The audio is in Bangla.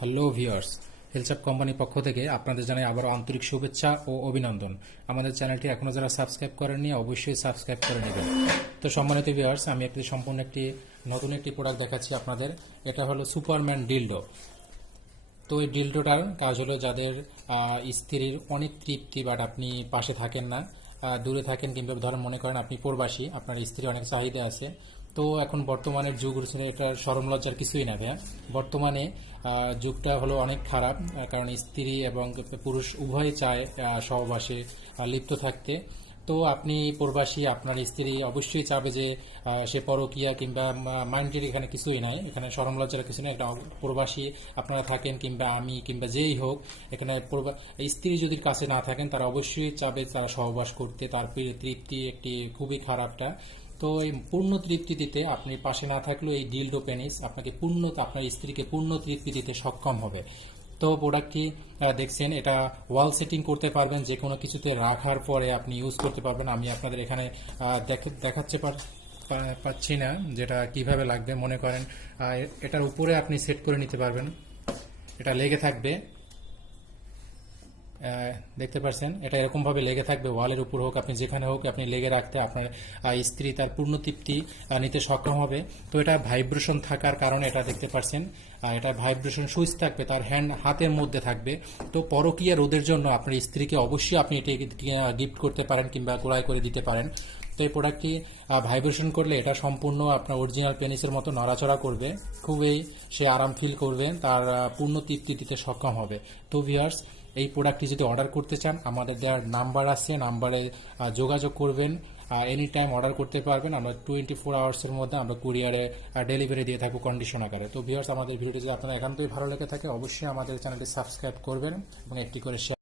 হ্যালো ভিউয়ার্স, হেলসআপ কোম্পানির পক্ষ থেকে আপনাদের জানাই আবারও আন্তরিক শুভেচ্ছা ও অভিনন্দন। আমাদের চ্যানেলটি এখনও যারা সাবস্ক্রাইব করেননি অবশ্যই সাবস্ক্রাইব করে নেবেন। তো সম্মানিত ভিউয়ার্স, আমি সম্পূর্ণ নতুন একটি প্রোডাক্ট দেখাচ্ছি আপনাদের। এটা হলো সুপারম্যান ডিলডো। তো এই ডিলডোটার কাজ হলো যাদের স্ত্রীর অনেক তৃপ্তি বাট আপনি পাশে থাকেন না, দূরে থাকেন, কিংবা ধরেন মনে করেন আপনি প্রবাসী, আপনার স্ত্রীর অনেক চাহিদা আছে। তো এখন বর্তমানের যুগ হচ্ছে এটা শরম লজ্জার কিছুই না ভাইয়া। বর্তমানে যুগটা হলো অনেক খারাপ, কারণ স্ত্রী এবং পুরুষ উভয়ে চায় সহবাসে লিপ্ত থাকতে। তো আপনি প্রবাসী, আপনার স্ত্রী অবশ্যই চাবে যে সে পরকীয়া কিংবা মাইন্ডের এখানে কিছুই নাই, এখানে শরম লজ্জার কিছু নেই। একটা প্রবাসী আপনারা থাকেন কিংবা আমি কিংবা যেই হোক, এখানে স্ত্রী যদি কাছে না থাকেন তারা অবশ্যই চাবে তারা সহবাস করতে। তার তৃপ্তি একটি খুবই খারাপটা। তো এই পূর্ণ তৃপ্তি দিতে আপনি পাশে না থাকলেও এই ডিলডো পেনিস আপনাকে আপনার স্ত্রীকে পূর্ণ তৃপ্তি দিতে সক্ষম হবে। তো প্রোডাক্টটি দেখছেন, এটা ওয়াল সেটিং করতে পারবেন, যে কোনো কিছুতে রাখার পরে আপনি ইউজ করতে পারবেন। আমি আপনাদের এখানে দেখাচ্ছে পাচ্ছি না যেটা কিভাবে লাগবে। মনে করেন এটার উপরে আপনি সেট করে নিতে পারবেন, এটা লেগে থাকবে, দেখতে পাচ্ছেন এটা এরকম ভাবে লেগে থাকবে। ওয়ালের উপর হোক, আপনি যেখানে হোক, আপনি লেগে রাখতে আপনার স্ত্রী তার পূর্ণ তৃপ্তি নিতে সক্ষম হবে। তো এটা ভাইব্রেশন থাকার কারণে এটা দেখতে পাচ্ছেন, এটা ভাইব্রেশন সুইচ থাকবে, তার হাতের মধ্যে থাকবে। তো পরকীয়া রোধের জন্য আপনার স্ত্রীকে অবশ্যই আপনি এটি গিফট করতে পারেন কিংবা ক্রয় করে দিতে পারেন। তো এই প্রোডাক্টটি ভাইব্রেশন করলে এটা সম্পূর্ণ আপনার অরিজিনাল পেনিসের মতো নড়াচড়া করবে, খুবই সে আরাম ফিল করবে, তার পূর্ণ তৃপ্তি দিতে সক্ষম হবে। তো ভিউয়ার্স, এই প্রোডাক্টটি যদি অর্ডার করতে চান, আমাদের দেওয়ার নাম্বার আছে, নাম্বারে যোগাযোগ করবেন, এনি টাইম অর্ডার করতে পারবেন। আমরা 24 আওয়ার্সের মধ্যে আমরা কুরিয়ারে ডেলিভারি দিয়ে থাকবো কন্ডিশন আকারে। তো ভিউয়ার্স, আমাদের ভিডিওটি যদি আপনার একান্তই ভালো লেগে থাকে অবশ্যই আমাদের চ্যানেলটি সাবস্ক্রাইব করবেন এবং একটি করে শেয়ার